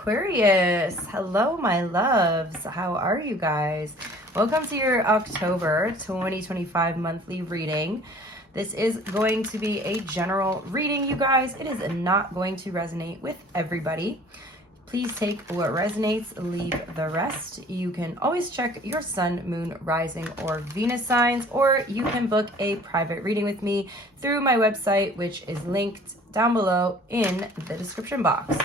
Aquarius. Hello, my loves. How are you guys? Welcome to your October 2025 monthly reading. This is going to be a general reading, you guys. It is not going to resonate with everybody. Please take what resonates, leave the rest. You can always check your sun, moon, rising, or Venus signs, or you can book a private reading with me through my website, which is linked down below in the description box.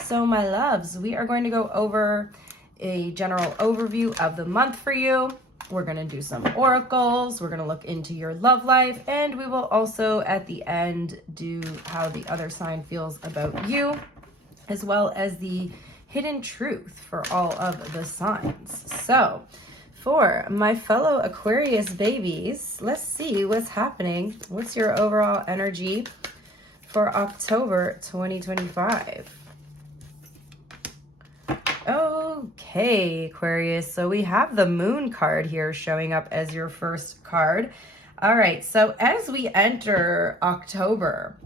So my loves, we are going to go over a general overview of the month for you. We're going to do some oracles. We're going to look into your love life. And we will also, at the end, do how the other sign feels about you, as well as the hidden truth for all of the signs. So for my fellow Aquarius babies, let's see what's happening. What's your overall energy for October 2025? Okay, Aquarius, so we have the moon card here showing up as your first card. All right, so as we enter October,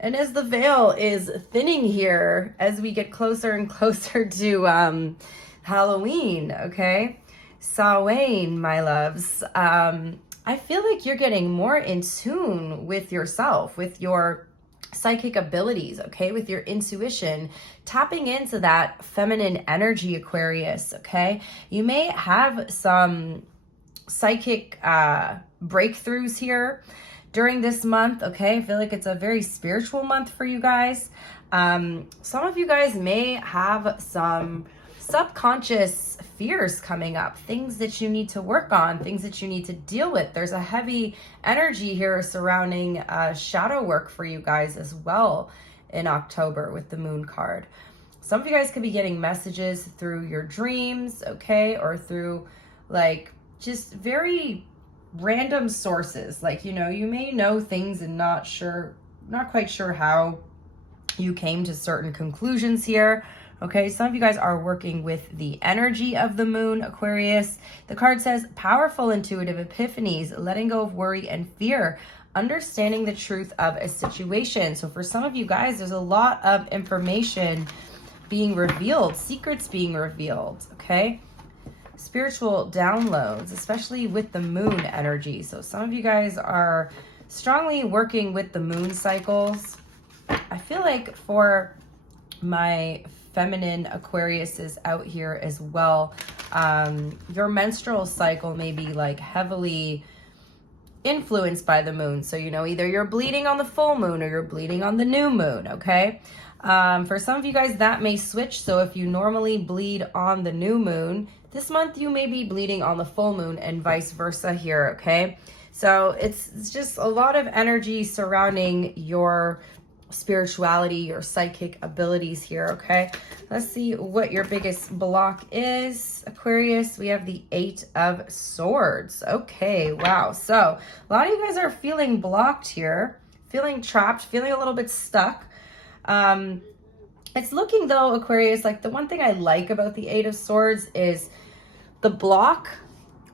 and as the veil is thinning here, as we get closer and closer to Halloween, okay? Samhain, my loves. I feel like you're getting more in tune with yourself, with your psychic abilities, okay? With your intuition, tapping into that feminine energy, Aquarius, okay? You may have some psychic breakthroughs here during this month, okay? I feel like it's a very spiritual month for you guys. Some of you guys may have some subconscious fears coming up, things that you need to work on, things that you need to deal with. There's a heavy energy here surrounding shadow work for you guys as well in October with the moon card. Some of you guys could be getting messages through your dreams, okay? Or through like just very random sources. Like, you know, you may know things and not quite sure how you came to certain conclusions here. Okay, some of you guys are working with the energy of the moon, Aquarius. The card says, powerful intuitive epiphanies, letting go of worry and fear, understanding the truth of a situation. So for some of you guys, there's a lot of information being revealed, secrets being revealed, okay? Spiritual downloads, especially with the moon energy. So some of you guys are strongly working with the moon cycles. I feel like for my feminine Aquariuses out here as well, your menstrual cycle may be like heavily influenced by the moon. So, you know, either you're bleeding on the full moon or you're bleeding on the new moon, okay? For some of you guys, that may switch. So if you normally bleed on the new moon, this month you may be bleeding on the full moon and vice versa here, okay? So it's just a lot of energy surrounding your spirituality, your psychic abilities here, okay? Let's see what your biggest block is, Aquarius. We have the 8 of Swords. Okay, wow. So a lot of you guys are feeling blocked here, feeling trapped, feeling a little bit stuck. It's looking though, Aquarius, like the one thing I like about the 8 of Swords is the block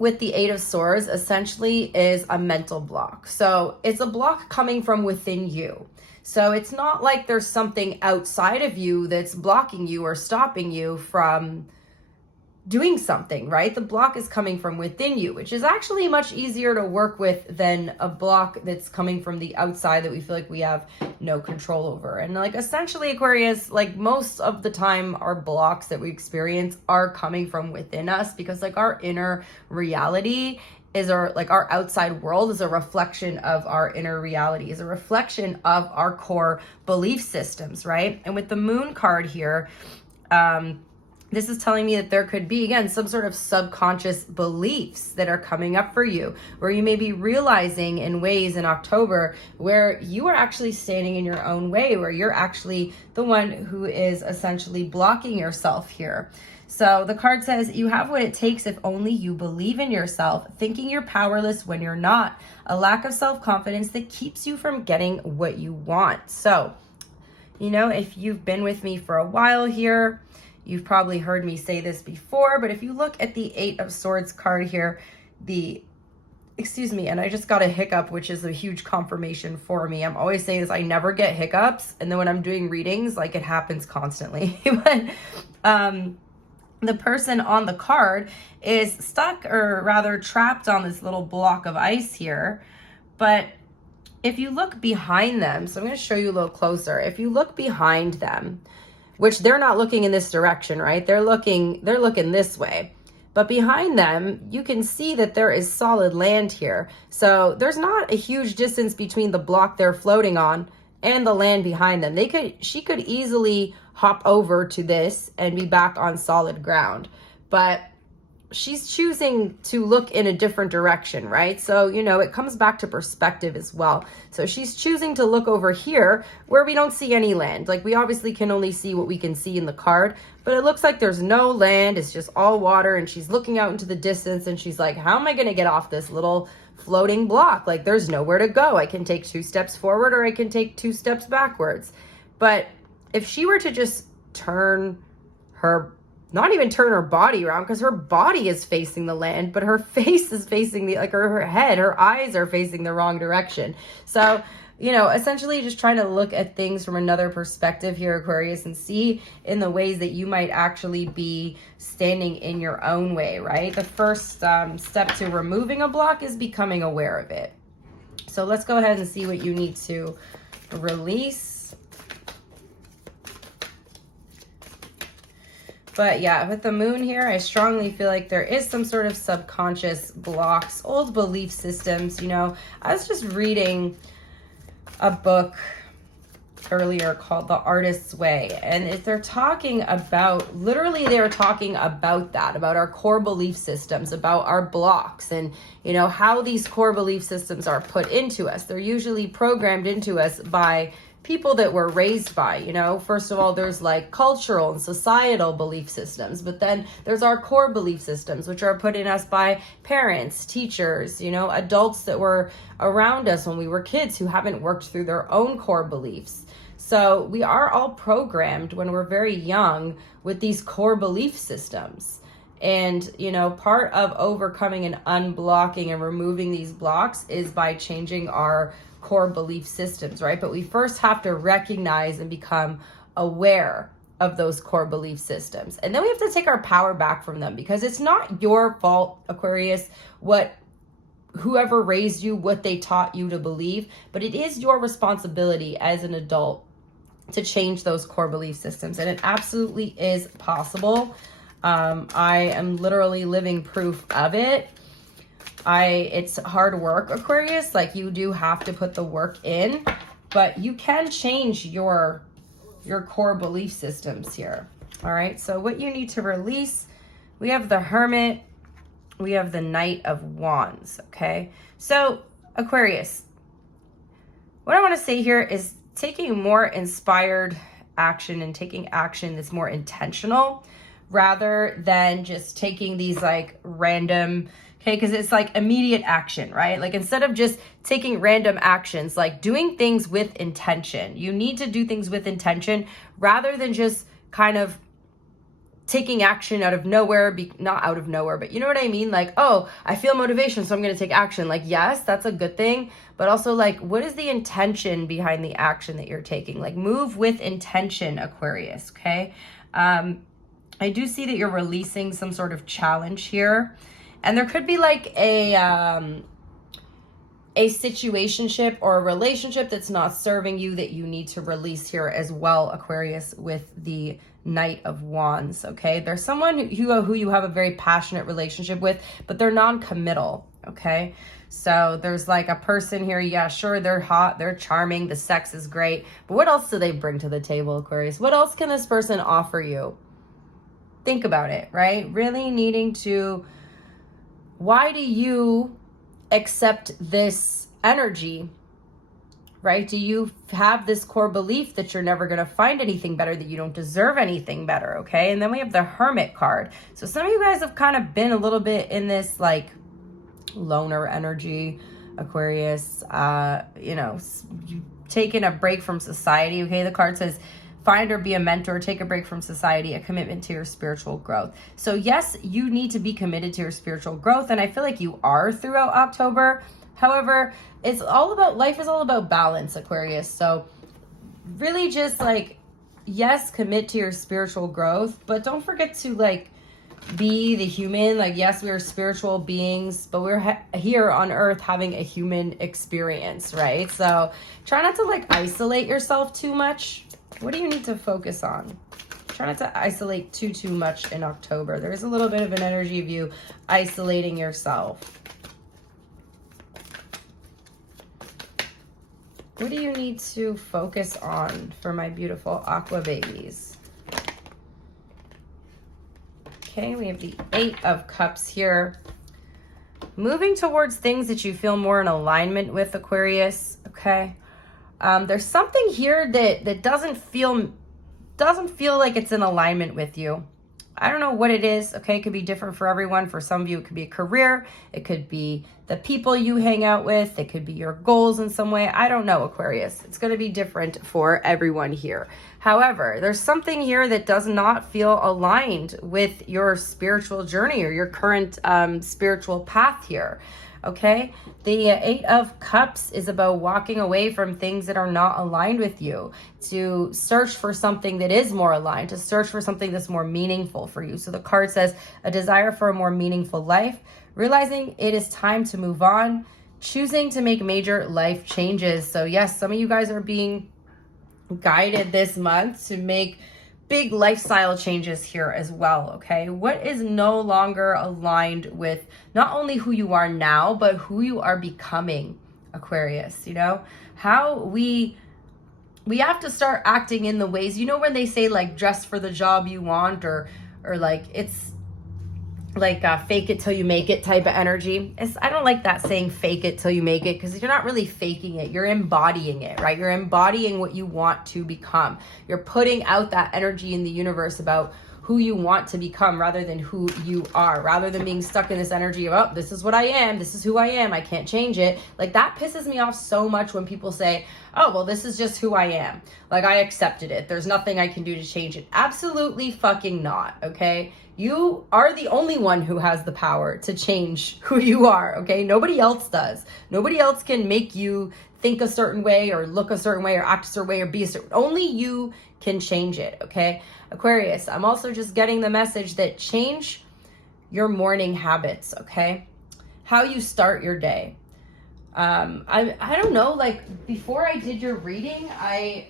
with the 8 of Swords essentially is a mental block. So it's a block coming from within you. So it's not like there's something outside of you that's blocking you or stopping you from doing something, right? The block is coming from within you, which is actually much easier to work with than a block that's coming from the outside that we feel like we have no control over. And like essentially, Aquarius, like most of the time our blocks that we experience are coming from within us, because like our inner reality is our outside world is a reflection of our inner reality, is a reflection of our core belief systems, right? And with the moon card here, this is telling me that there could be, again, some sort of subconscious beliefs that are coming up for you, where you may be realizing in ways in October where you are actually standing in your own way, where you're actually the one who is essentially blocking yourself here. So the card says, you have what it takes if only you believe in yourself, thinking you're powerless when you're not, a lack of self-confidence that keeps you from getting what you want. So, you know, if you've been with me for a while here, you've probably heard me say this before, but if you look at the 8 of Swords card here, the excuse me, and I just got a hiccup, which is a huge confirmation for me. I'm always saying this, I never get hiccups, and then when I'm doing readings, like, it happens constantly. But the person on the card is stuck, or rather trapped on this little block of ice here. But if you look behind them, so I'm going to show you a little closer. If you look behind them, which they're not looking in this direction, right? They're looking this way. But behind them, you can see that there is solid land here. So there's not a huge distance between the block they're floating on and the land behind them. She could easily hop over to this and be back on solid ground. But she's choosing to look in a different direction, right? So, you know, it comes back to perspective as well. So she's choosing to look over here where we don't see any land. Like, we obviously can only see what we can see in the card, but it looks like there's no land. It's just all water. And she's looking out into the distance and she's like, how am I going to get off this little floating block? Like, there's nowhere to go. I can take 2 steps forward or I can take 2 steps backwards. But if she were to just not even turn her body around, because her body is facing the land, but her face is facing her head, her eyes are facing the wrong direction. So, you know, essentially just trying to look at things from another perspective here, Aquarius, and see in the ways that you might actually be standing in your own way, right? The first step to removing a block is becoming aware of it. So let's go ahead and see what you need to release. But yeah, with the moon here, I strongly feel like there is some sort of subconscious blocks, old belief systems. You know, I was just reading a book earlier called The Artist's Way. And they're talking about, literally they were talking about that, about our core belief systems, about our blocks, and, you know, how these core belief systems are put into us. They're usually programmed into us by people that we're raised by. You know, first of all, there's like cultural and societal belief systems, but then there's our core belief systems, which are put in us by parents, teachers, you know, adults that were around us when we were kids who haven't worked through their own core beliefs. So we are all programmed when we're very young with these core belief systems. And, you know, part of overcoming and unblocking and removing these blocks is by changing our core belief systems, right? But we first have to recognize and become aware of those core belief systems. And then we have to take our power back from them, because it's not your fault, Aquarius, whoever raised you, what they taught you to believe, but it is your responsibility as an adult to change those core belief systems. And it absolutely is possible. I am literally living proof of it. It's hard work, Aquarius. Like, you do have to put the work in, but you can change your core belief systems here. All right. So what you need to release, we have the Hermit, we have the Knight of Wands. Okay. So Aquarius, what I want to say here is taking more inspired action and taking action that's more intentional, rather than just taking these like random, okay, because it's like immediate action, right? Like, instead of just taking random actions, like doing things with intention. You need to do things with intention rather than just kind of taking action out of nowhere, not out of nowhere, but you know what I mean? Like, oh, I feel motivation, so I'm going to take action. Like, yes, that's a good thing, but also like, what is the intention behind the action that you're taking? Like, move with intention, Aquarius, okay? I do see that you're releasing some sort of challenge here. And there could be like a situationship or a relationship that's not serving you that you need to release here as well, Aquarius, with the Knight of Wands, okay? There's someone who you have a very passionate relationship with, but they're non-committal, okay? So there's like a person here, yeah, sure, they're hot, they're charming, the sex is great, but what else do they bring to the table, Aquarius? What else can this person offer you? Think about it, right? Really needing to... Why do you accept this energy, right? Do you have this core belief that you're never going to find anything better, that you don't deserve anything better, okay? And then we have the Hermit card. So some of you guys have kind of been a little bit in this like loner energy, Aquarius, you know, taking a break from society, okay? The card says, find or be a mentor, take a break from society, a commitment to your spiritual growth. So yes, you need to be committed to your spiritual growth, and I feel like you are throughout October. However, it's all about, life is all about balance, Aquarius. So really just like, yes, commit to your spiritual growth, but don't forget to like be the human. Like, yes, we are spiritual beings, but we're here on earth having a human experience, right? So try not to like isolate yourself too much. What do you need to focus on? Try not to isolate too much in October. There's a little bit of an energy of you isolating yourself. What do you need to focus on for my beautiful Aqua babies? Okay, we have the 8 of Cups here. Moving towards things that you feel more in alignment with, Aquarius, okay? There's something here that doesn't feel like it's in alignment with you. I don't know what it is, okay? It could be different for everyone. For some of you, it could be a career. It could be the people you hang out with. It could be your goals in some way. I don't know, Aquarius. It's going to be different for everyone here. However, there's something here that does not feel aligned with your spiritual journey or your current spiritual path here. Okay, the 8 of Cups is about walking away from things that are not aligned with you, to search for something that is more aligned, to search for something that's more meaningful for you. So the card says a desire for a more meaningful life, realizing it is time to move on, choosing to make major life changes. So yes, some of you guys are being guided this month to make big lifestyle changes here as well, okay? What is no longer aligned with not only who you are now, but who you are becoming, Aquarius, you know? How we have to start acting in the ways, you know, when they say like dress for the job you want, or like it's like fake it till you make it type of energy. I don't like that saying fake it till you make it, because you're not really faking it. You're embodying it, right? You're embodying what you want to become. You're putting out that energy in the universe about who you want to become rather than who you are, rather than being stuck in this energy of, oh, this is what I am. This is who I am. I can't change it. Like, that pisses me off so much when people say, oh, well, this is just who I am. Like, I accepted it. There's nothing I can do to change it. Absolutely fucking not, okay? You are the only one who has the power to change who you are, okay? Nobody else does. Nobody else can make you think a certain way or look a certain way or act a certain way or be a certain... Only you can change it, okay? Aquarius, I'm also just getting the message that change your morning habits, okay? How you start your day. I don't know, like, before I did your reading, I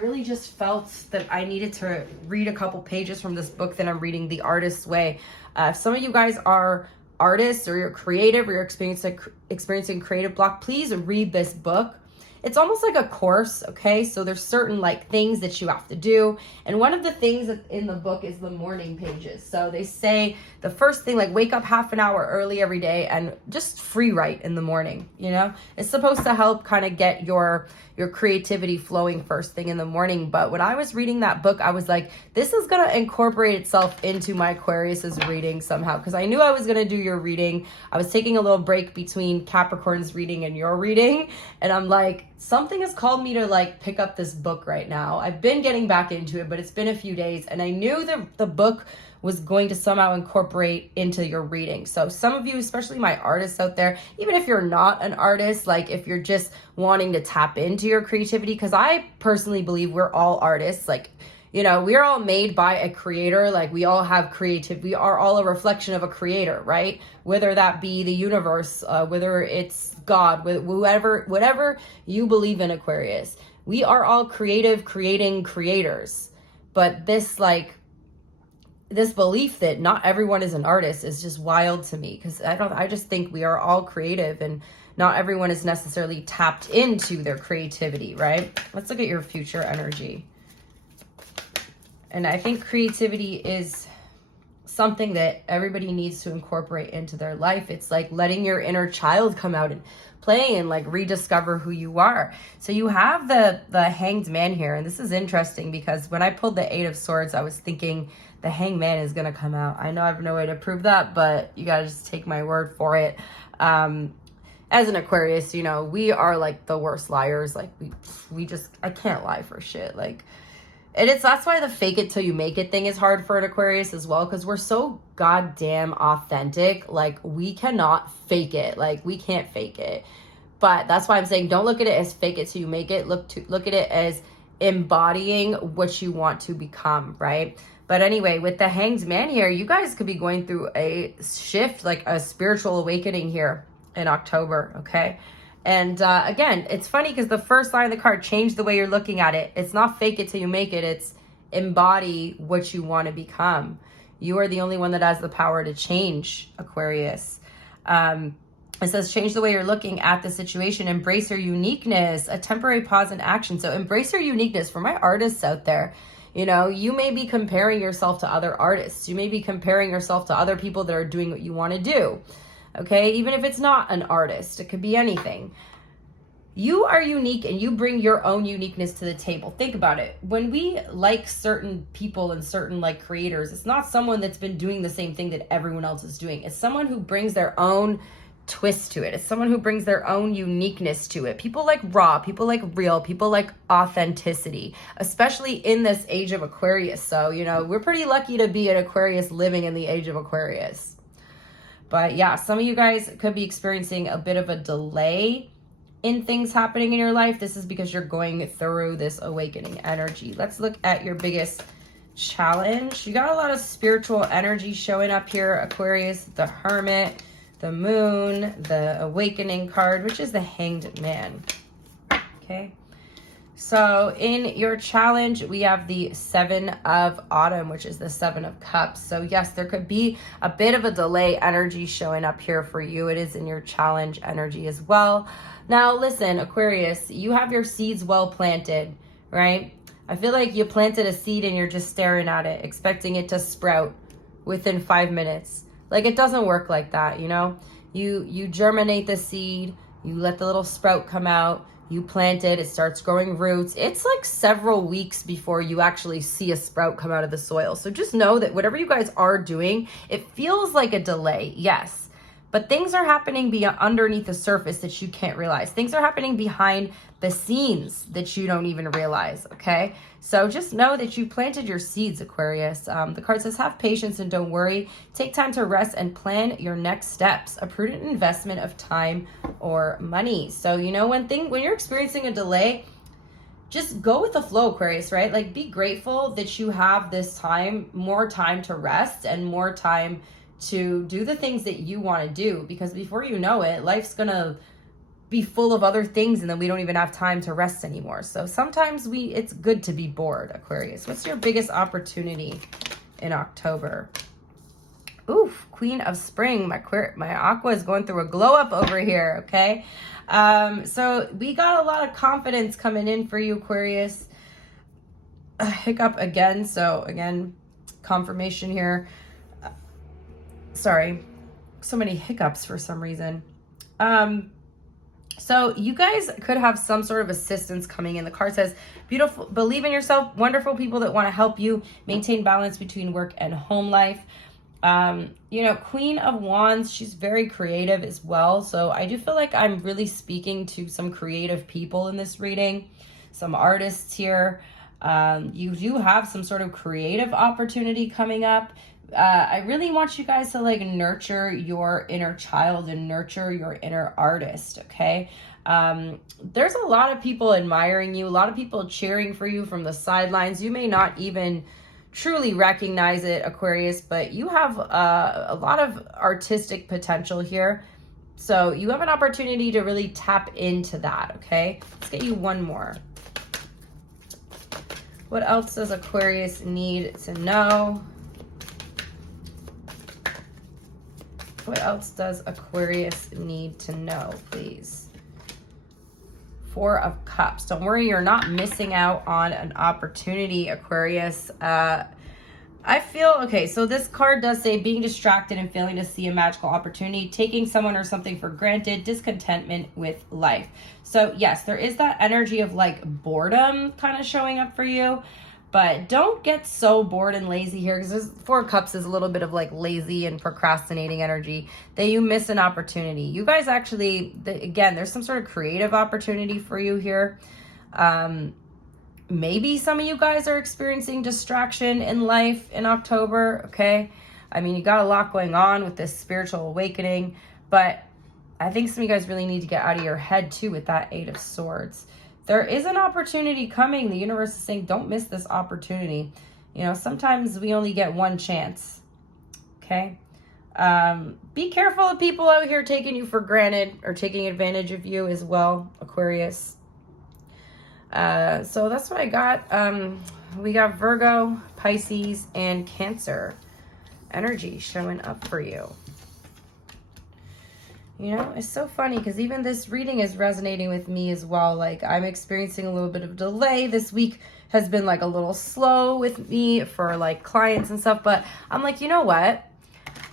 really just felt that I needed to read a couple pages from this book that I'm reading, The Artist's Way. If some of you guys are artists, or you're creative, or you're experiencing creative block, please read this book. It's almost like a course, okay? So there's certain like things that you have to do. And one of the things that's in the book is the morning pages. So they say the first thing, like, wake up half an hour early every day and just free write in the morning, you know? It's supposed to help kind of get your creativity flowing first thing in the morning. But when I was reading that book, I was like, this is going to incorporate itself into my Aquarius's reading somehow, because I knew I was going to do your reading. I was taking a little break between Capricorn's reading and your reading, and I'm like, something has called me to like pick up this book right now. I've been getting back into it, but it's been a few days, and I knew that the book was going to somehow incorporate into your reading. So some of you, especially my artists out there, even if you're not an artist, like if you're just wanting to tap into your creativity, because I personally believe we're all artists. Like, you know, we're all made by a creator. Like, we all have creative, we are all a reflection of a creator, right? Whether that be the universe, whether it's God, whatever you believe in, Aquarius, we are all creative, creating creators. But this belief that not everyone is an artist is just wild to me, because I just think we are all creative, and not everyone is necessarily tapped into their creativity, right? Let's look at your future energy. And I think creativity is something that everybody needs to incorporate into their life. It's like letting your inner child come out and play and like rediscover who you are. So you have the Hanged Man here, and this is interesting because when I pulled the 8 of Swords, I was thinking the Hanged Man is gonna come out. I know I have no way to prove that, but you gotta just take my word for it. As an Aquarius, you know, we are like the worst liars. Like, we just, I can't lie for shit. Like, And that's why the fake it till you make it thing is hard for an Aquarius as well, because we're so goddamn authentic. Like, we cannot fake it. Like, we can't fake it. But that's why I'm saying don't look at it as fake it till you make it. Look at it as embodying what you want to become, right? But anyway, with the Hanged Man here, you guys could be going through a shift, like a spiritual awakening here in October, okay? And again, it's funny because the first line of the card, change the way you're looking at it. It's not fake it till you make it. It's embody what you want to become. You are the only one that has the power to change, Aquarius. It says, change the way you're looking at the situation. Embrace your uniqueness, a temporary pause in action. So embrace your uniqueness. For my artists out there, you know, you may be comparing yourself to other artists. You may be comparing yourself to other people that are doing what you want to do. Okay, even if it's not an artist, it could be anything. You are unique and you bring your own uniqueness to the table. Think about it. When we like certain people and certain like creators, it's not someone that's been doing the same thing that everyone else is doing. It's someone who brings their own twist to it. It's someone who brings their own uniqueness to it. People like raw, people like real, people like authenticity, especially in this age of Aquarius. So, you know, we're pretty lucky to be an Aquarius living in the age of Aquarius. But yeah, some of you guys could be experiencing a bit of a delay in things happening in your life. This is because you're going through this awakening energy. Let's look at your biggest challenge. You got a lot of spiritual energy showing up here, Aquarius. The Hermit, the Moon, the Awakening card, which is the Hanged Man. Okay. So in your challenge, we have the Seven of Autumn, which is the Seven of Cups. So yes, there could be a bit of a delay energy showing up here for you. It is in your challenge energy as well. Now listen, Aquarius, you have your seeds well planted, right? I feel like you planted a seed and you're just staring at it, expecting it to sprout within 5 minutes. Like, it doesn't work like that, you know? You germinate the seed, you let the little sprout come out, you plant it, it starts growing roots. It's like several weeks before you actually see a sprout come out of the soil. So just know that whatever you guys are doing, it feels like a delay, yes. But things are happening underneath the surface that you can't realize. Things are happening behind the scenes that you don't even realize, okay? So just know that you planted your seeds, Aquarius. The card says, have patience and don't worry. Take time to rest and plan your next steps. A prudent investment of time or money. So, you know, when you're experiencing a delay, just go with the flow, Aquarius, right? Like, be grateful that you have this time, more time to rest and more time to do the things that you want to do, because before you know it, life's gonna be full of other things and then we don't even have time to rest anymore. So sometimes it's good to be bored, Aquarius. What's your biggest opportunity in October? Oof, Queen of Spring. My Aqua is going through a glow up over here, okay? So we got a lot of confidence coming in for you, Aquarius. A hiccup again. So again, confirmation here. Sorry, so many hiccups for some reason. So you guys could have some sort of assistance coming in. The card says, beautiful, believe in yourself, wonderful people that want to help you maintain balance between work and home life. You know, Queen of Wands, she's very creative as well. So I do feel like I'm really speaking to some creative people in this reading, some artists here. You do have some sort of creative opportunity coming up. I really want you guys to like nurture your inner child and nurture your inner artist, okay? There's a lot of people admiring you, a lot of people cheering for you from the sidelines. You may not even truly recognize it, Aquarius, but you have a lot of artistic potential here. So you have an opportunity to really tap into that, okay? Let's get you one more. What else does Aquarius need to know? What else does Aquarius need to know, please? Four of Cups. Don't worry, you're not missing out on an opportunity, Aquarius. I feel, okay, so this card does say being distracted and failing to see a magical opportunity, taking someone or something for granted, discontentment with life. So yes, there is that energy of like boredom kind of showing up for you. But don't get so bored and lazy here, because Four of Cups is a little bit of like lazy and procrastinating energy that you miss an opportunity. You guys actually, again, there's some sort of creative opportunity for you here. Maybe some of you guys are experiencing distraction in life in October, okay? I mean, you got a lot going on with this spiritual awakening, but I think some of you guys really need to get out of your head too with that Eight of Swords. There is an opportunity coming. The universe is saying, don't miss this opportunity. You know, sometimes we only get one chance, okay? Be careful of people out here taking you for granted or taking advantage of you as well, Aquarius. So that's what I got. We got Virgo, Pisces, and Cancer energy showing up for you. You know, it's so funny because even this reading is resonating with me as well. Like, I'm experiencing a little bit of delay. This week has been like a little slow with me for like clients and stuff, but I'm like, you know what?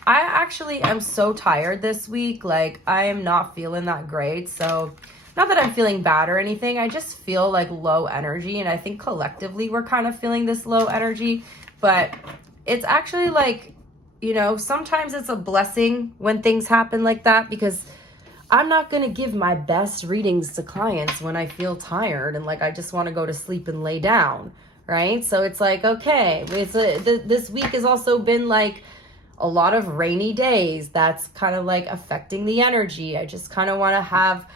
I actually am so tired this week. Like, I am not feeling that great. So not that I'm feeling bad or anything. I just feel like low energy. And I think collectively we're kind of feeling this low energy. But it's actually like, you know, sometimes it's a blessing when things happen like that, because I'm not going to give my best readings to clients when I feel tired and like I just want to go to sleep and lay down, right? So it's like, okay, this week has also been like a lot of rainy days. That's kind of like affecting the energy. I just kind of want to have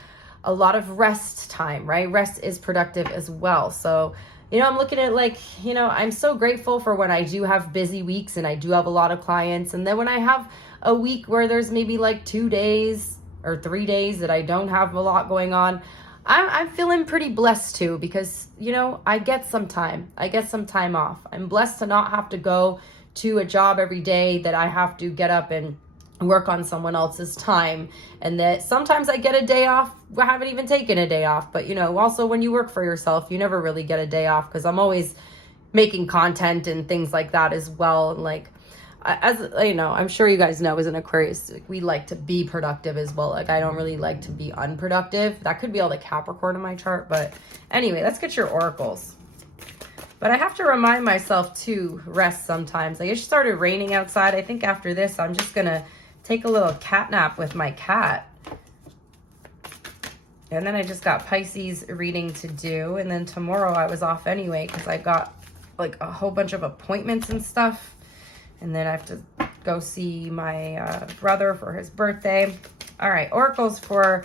a lot of rest time, right? Rest is productive as well. So, you know, I'm looking at like, you know, I'm so grateful for when I do have busy weeks and I do have a lot of clients. And then when I have a week where there's maybe like 2 days or 3 days that I don't have a lot going on, I'm feeling pretty blessed too, because, you know, I get some time. I get some time off. I'm blessed to not have to go to a job every day that I have to get up and work on someone else's time, and that sometimes I get a day off. I haven't even taken a day off, but you know, also when you work for yourself, you never really get a day off, because I'm always making content and things like that as well. And like, as you know, I'm sure you guys know, as an Aquarius, we like to be productive as well. Like, I don't really like to be unproductive. That could be all the Capricorn in my chart, but anyway, let's get your oracles. But I have to remind myself to rest sometimes. Like, it started raining outside. I think after this, I'm just gonna take a little cat nap with my cat. And then I just got Pisces reading to do. And then tomorrow I was off anyway because I got like a whole bunch of appointments and stuff. And then I have to go see my brother for his birthday. All right, oracles for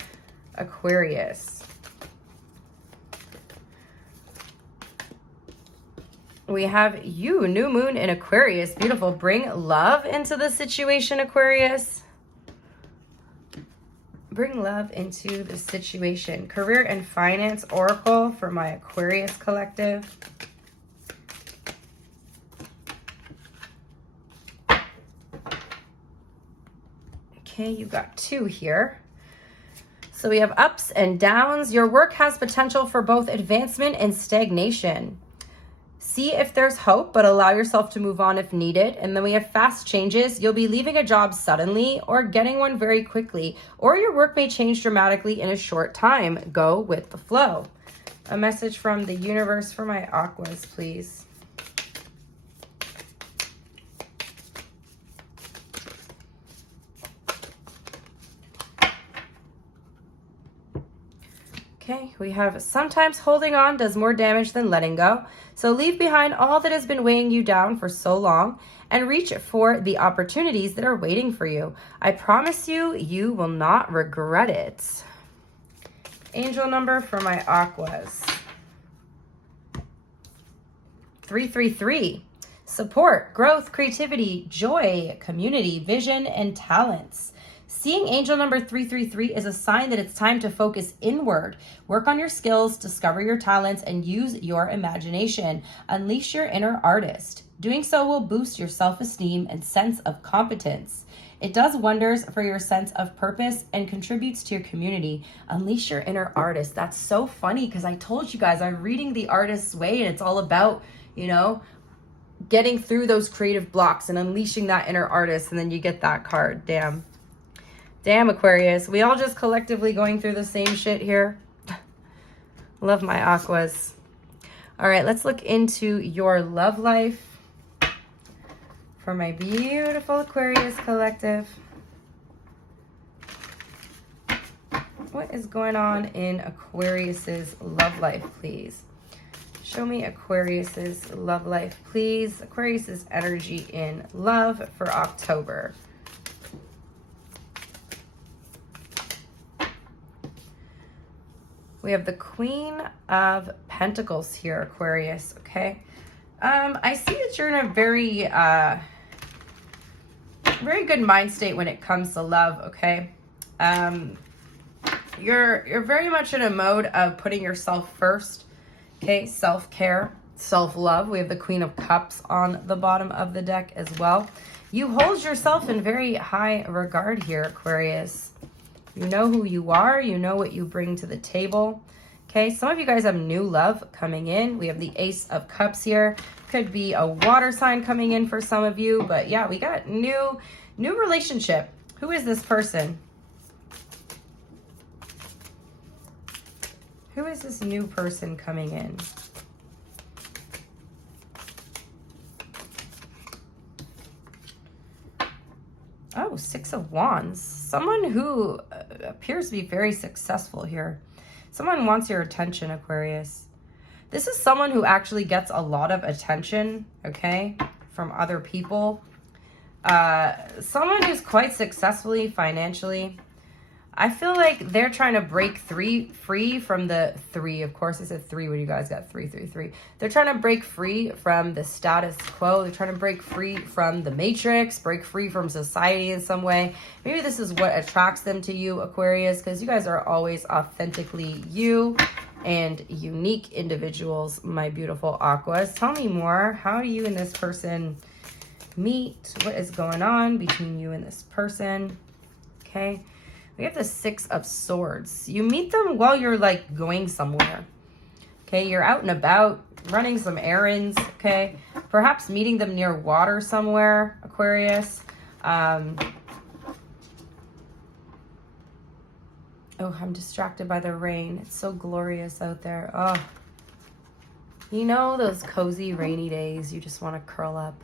Aquarius. We have you, new moon in Aquarius. Beautiful. Bring love into the situation, Aquarius. Bring love into the situation. Career and finance oracle for my Aquarius collective. Okay, you got 2 here. So we have ups and downs. Your work has potential for both advancement and stagnation. See if there's hope, but allow yourself to move on if needed. And then we have fast changes. You'll be leaving a job suddenly or getting one very quickly, or your work may change dramatically in a short time. Go with the flow. A message from the universe for my Aquas, please. Okay, we have sometimes holding on does more damage than letting go. So leave behind all that has been weighing you down for so long and reach for the opportunities that are waiting for you. I promise you, you will not regret it. Angel number for my Aquas. 333. Support, growth, creativity, joy, community, vision, and talents. Seeing angel number 333 is a sign that it's time to focus inward. Work on your skills, discover your talents, and use your imagination. Unleash your inner artist. Doing so will boost your self-esteem and sense of competence. It does wonders for your sense of purpose and contributes to your community. Unleash your inner artist. That's so funny because I told you guys I'm reading The Artist's Way, and it's all about, you know, getting through those creative blocks and unleashing that inner artist, and then you get that card. Damn, Aquarius. We all just collectively going through the same shit here. Love my Aquas. All right, let's look into your love life for my beautiful Aquarius collective. What is going on in Aquarius's love life, please? Show me Aquarius's love life, please. Aquarius's energy in love for October. We have the Queen of Pentacles here, Aquarius, okay? I see that you're in a very good mind state when it comes to love, okay? You're very much in a mode of putting yourself first, okay? Self-care, self-love. We have the Queen of Cups on the bottom of the deck as well. You hold yourself in very high regard here, Aquarius. You know who you are. You know what you bring to the table. Okay, some of you guys have new love coming in. We have the Ace of Cups here. Could be a water sign coming in for some of you. But yeah, we got new relationship. Who is this person? Who is this new person coming in? Oh, Six of Wands. Someone who appears to be very successful here. Someone wants your attention, Aquarius. This is someone who actually gets a lot of attention, okay, from other people. Someone who's quite successfully financially. I feel like they're trying to break free from the three. Of course, I said three when you guys got 3, 3, 3. They're trying to break free from the status quo. They're trying to break free from the matrix, break free from society in some way. Maybe this is what attracts them to you, Aquarius, because you guys are always authentically you and unique individuals, my beautiful Aquas. Tell me more. How do you and this person meet? What is going on between you and this person? Okay. We have the Six of Swords. You meet them while you're like going somewhere. Okay, you're out and about, running some errands, okay? Perhaps meeting them near water somewhere, Aquarius. Oh, I'm distracted by the rain. It's so glorious out there. Oh, you know those cozy rainy days you just want to curl up.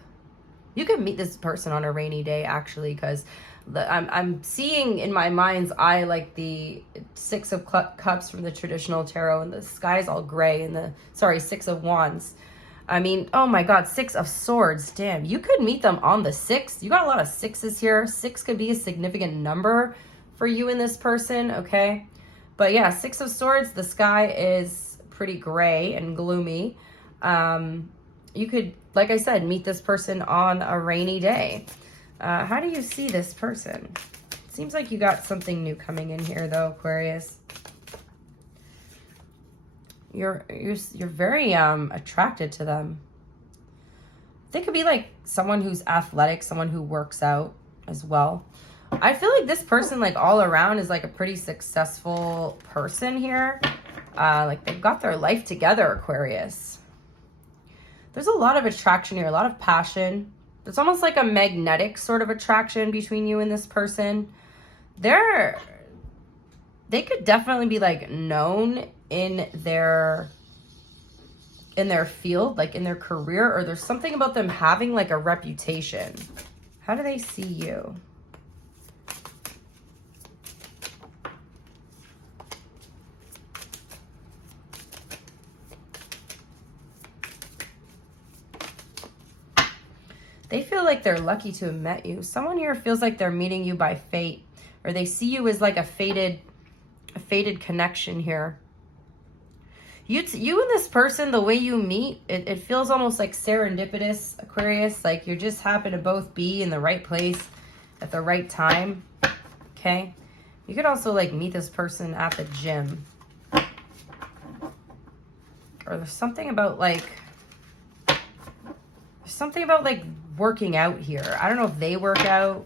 You could meet this person on a rainy day, actually, because I'm seeing in my mind's eye like the Six of Cups from the traditional tarot, and the sky's all gray, and the Six of Wands. I mean, oh my God, Six of Swords. Damn, you could meet them on the 6th. You got a lot of 6s here. 6 could be a significant number for you and this person, okay? But yeah, Six of Swords, the sky is pretty gray and gloomy. You could, like I said, meet this person on a rainy day. How do you see this person? Seems like you got something new coming in here, though, Aquarius. You're very attracted to them. They could be like someone who's athletic, someone who works out as well. I feel like this person, like all around, is like a pretty successful person here. Like they've got their life together, Aquarius. There's a lot of attraction here, a lot of passion. It's almost like a magnetic sort of attraction between you and this person. They could definitely be like known in their field, like in their career, or there's something about them having like a reputation. How do they see you? They feel like they're lucky to have met you. Someone here feels like they're meeting you by fate, or they see you as like a fated connection here. You and this person, the way you meet, it feels almost like serendipitous, Aquarius. Like you just happen to both be in the right place at the right time. Okay. You could also like meet this person at the gym. Or there's something about like working out here. I don't know if they work out.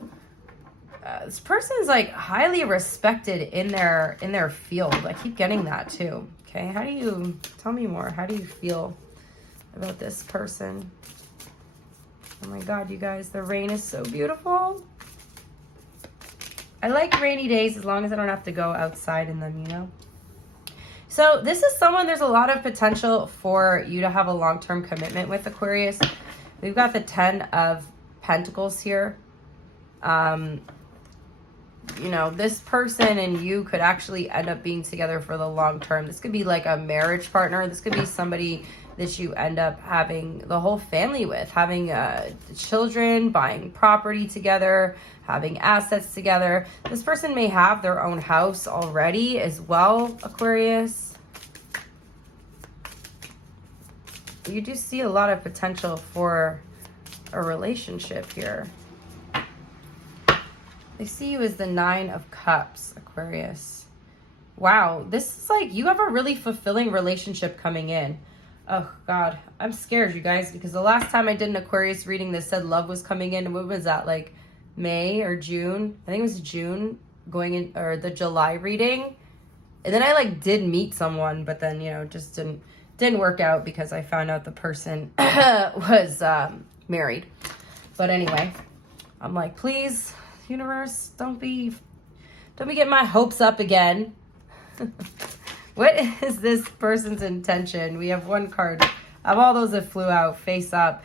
This person is like highly respected in their field. I keep getting that too. Okay, how do you, tell me more. How do you feel about this person? Oh my God, you guys, the rain is so beautiful. I like rainy days as long as I don't have to go outside in them, you know? So this is someone, there's a lot of potential for you to have a long-term commitment with, Aquarius. We've got the 10 of Pentacles here. You know, this person and you could actually end up being together for the long term. This could be like a marriage partner. This could be somebody that you end up having the whole family with, having children, buying property together, having assets together. This person may have their own house already as well, Aquarius. You do see a lot of potential for a relationship here. I see you as the 9 of Cups, Aquarius. Wow, this is like you have a really fulfilling relationship coming in. Oh, God, I'm scared, you guys, because the last time I did an Aquarius reading that said love was coming in, what was that, like May or June? I think it was June going in, or the July reading. And then I like did meet someone, but then, you know, just didn't work out because I found out the person was married. But anyway, I'm like, please, universe, don't be getting my hopes up again. What is this person's intention? We have one card of all those that flew out face up.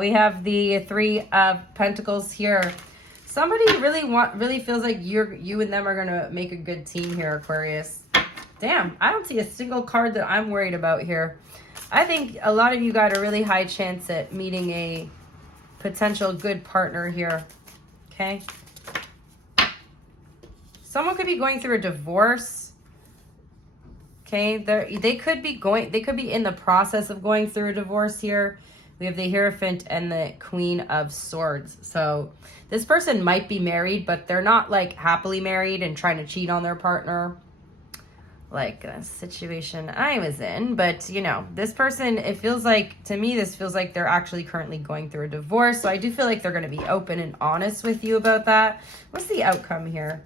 We have the 3 of Pentacles here. Somebody really feels like you and them are gonna make a good team here, Aquarius. Damn, I don't see a single card that I'm worried about here. I think a lot of you got a really high chance at meeting a potential good partner here. Okay. Someone could be going through a divorce. Okay, they could be in the process of going through a divorce here. We have the Hierophant and the Queen of Swords. So this person might be married, but they're not like happily married and trying to cheat on their partner. Like a situation I was in. But, you know, this person, it feels like, to me, this feels like they're actually currently going through a divorce. So I do feel like they're going to be open and honest with you about that. What's the outcome here?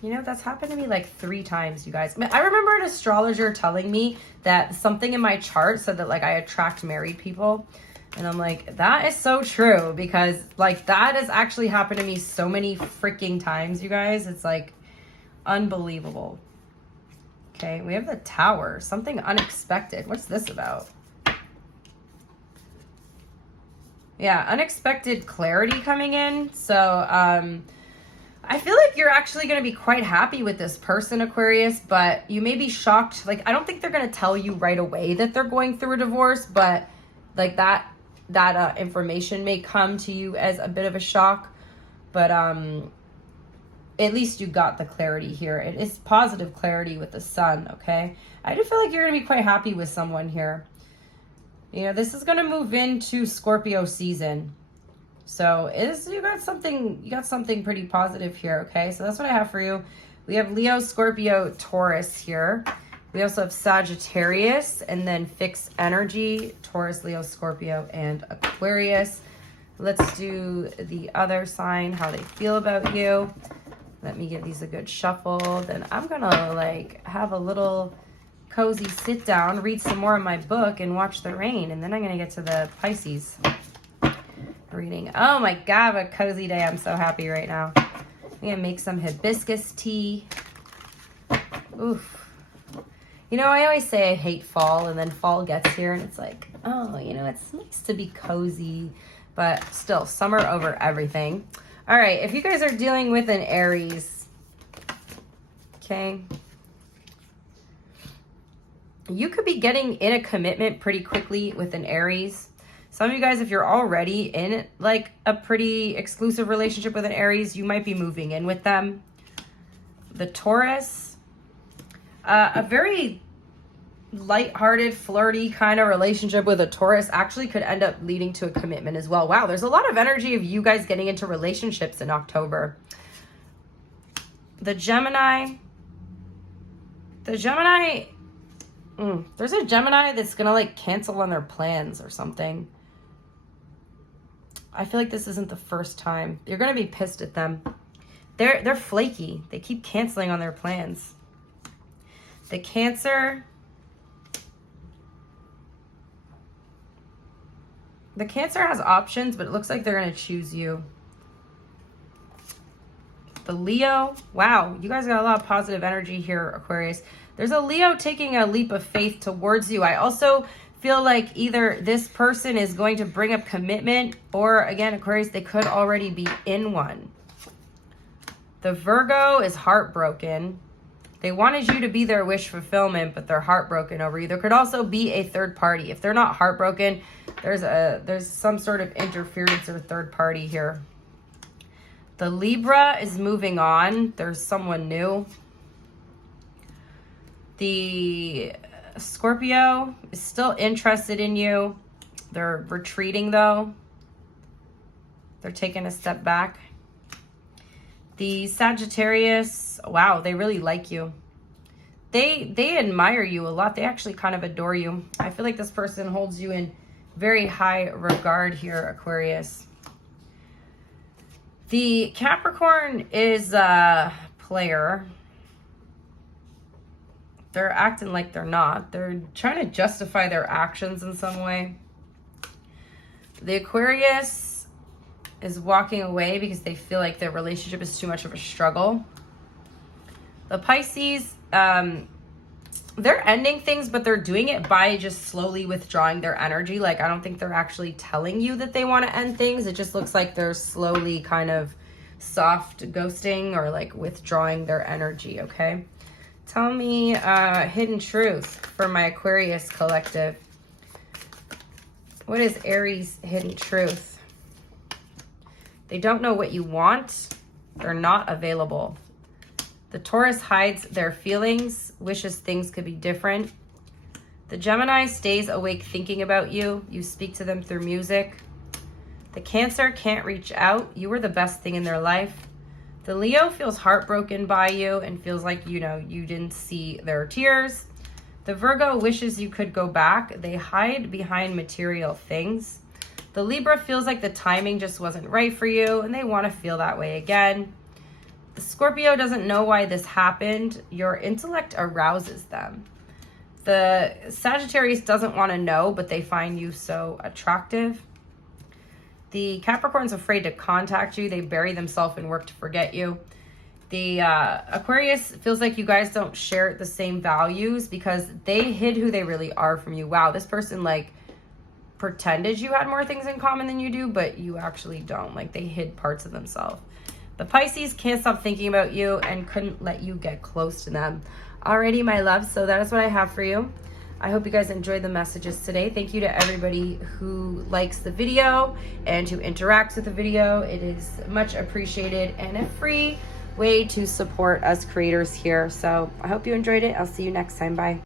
You know, that's happened to me like 3 times, you guys. I remember an astrologer telling me that something in my chart said that like I attract married people. And I'm like, that is so true, because like that has actually happened to me so many freaking times, you guys. It's like unbelievable. Okay, we have the Tower, something unexpected. What's this about? Yeah, unexpected clarity coming in. So, I feel like you're actually going to be quite happy with this person, Aquarius, but you may be shocked. Like, I don't think they're going to tell you right away that they're going through a divorce, but like that information may come to you as a bit of a shock. But at least you got the clarity here. It is positive clarity with the Sun, okay? I do feel like you're going to be quite happy with someone here. You know, this is going to move into Scorpio season. So you got something pretty positive here, okay? So that's what I have for you. We have Leo, Scorpio, Taurus here. We also have Sagittarius and then fixed energy, Taurus, Leo, Scorpio, and Aquarius. Let's do the other sign, how they feel about you. Let me give these a good shuffle. Then I'm gonna like have a little cozy sit down, read some more of my book, and watch the rain. And then I'm gonna get to the Pisces reading. Oh my God, what a cozy day. I'm so happy right now. I'm gonna make some hibiscus tea. Oof. You know, I always say I hate fall, and then fall gets here and it's like, oh, you know, it's nice to be cozy, but still, summer over everything. All right, if you guys are dealing with an Aries, okay, you could be getting in a commitment pretty quickly with an Aries. Some of you guys, if you're already in like a pretty exclusive relationship with an Aries, you might be moving in with them. The Taurus, a very lighthearted, flirty kind of relationship with a Taurus actually could end up leading to a commitment as well. Wow, there's a lot of energy of you guys getting into relationships in October. The Gemini, there's a Gemini that's gonna like cancel on their plans or something. I feel like this isn't the first time. You're gonna be pissed at them. They're flaky. They keep canceling on their plans. The Cancer. The Cancer has options, but it looks like they're gonna choose you. The Leo. Wow, you guys got a lot of positive energy here, Aquarius. There's a Leo taking a leap of faith towards you. I also feel like either this person is going to bring up commitment, or again, Aquarius, they could already be in one. The Virgo is heartbroken. They wanted you to be their wish fulfillment, but they're heartbroken over you. There could also be a third party. If they're not heartbroken, there's some sort of interference or third party here. The Libra is moving on. There's someone new. The Scorpio is still interested in you. They're retreating though. They're taking a step back. The Sagittarius, wow, they really like you. They admire you a lot. They actually kind of adore you. I feel like this person holds you in very high regard here, Aquarius. The Capricorn is a player. They're acting like they're not. They're trying to justify their actions in some way. The Aquarius is walking away because they feel like their relationship is too much of a struggle. The Pisces, they're ending things, but they're doing it by just slowly withdrawing their energy. Like, I don't think they're actually telling you that they want to end things. It just looks like they're slowly kind of soft ghosting or like withdrawing their energy, okay? Tell me hidden truth for my Aquarius collective. What is Aries' hidden truth? They don't know what you want. They're not available. The Taurus hides their feelings, wishes things could be different. The Gemini stays awake thinking about you. You speak to them through music. The Cancer can't reach out. You were the best thing in their life. The Leo feels heartbroken by you and feels like, you know, you didn't see their tears. The Virgo wishes you could go back. They hide behind material things. The Libra feels like the timing just wasn't right for you and they want to feel that way again. The Scorpio doesn't know why this happened. Your intellect arouses them. The Sagittarius doesn't want to know, but they find you so attractive. The Capricorn's afraid to contact you. They bury themselves and work to forget you. The Aquarius feels like you guys don't share the same values because they hid who they really are from you. Wow, this person like pretended you had more things in common than you do, but you actually don't. Like, they hid parts of themselves. The Pisces can't stop thinking about you and couldn't let you get close to them. Alrighty, my love, so that is what I have for you. I hope you guys enjoyed the messages today. Thank you to everybody who likes the video and who interacts with the video. It is much appreciated and a free way to support us creators here. So I hope you enjoyed it. I'll see you next time. Bye.